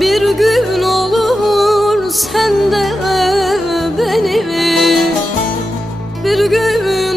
Bir gün olur sen de beni Bir gün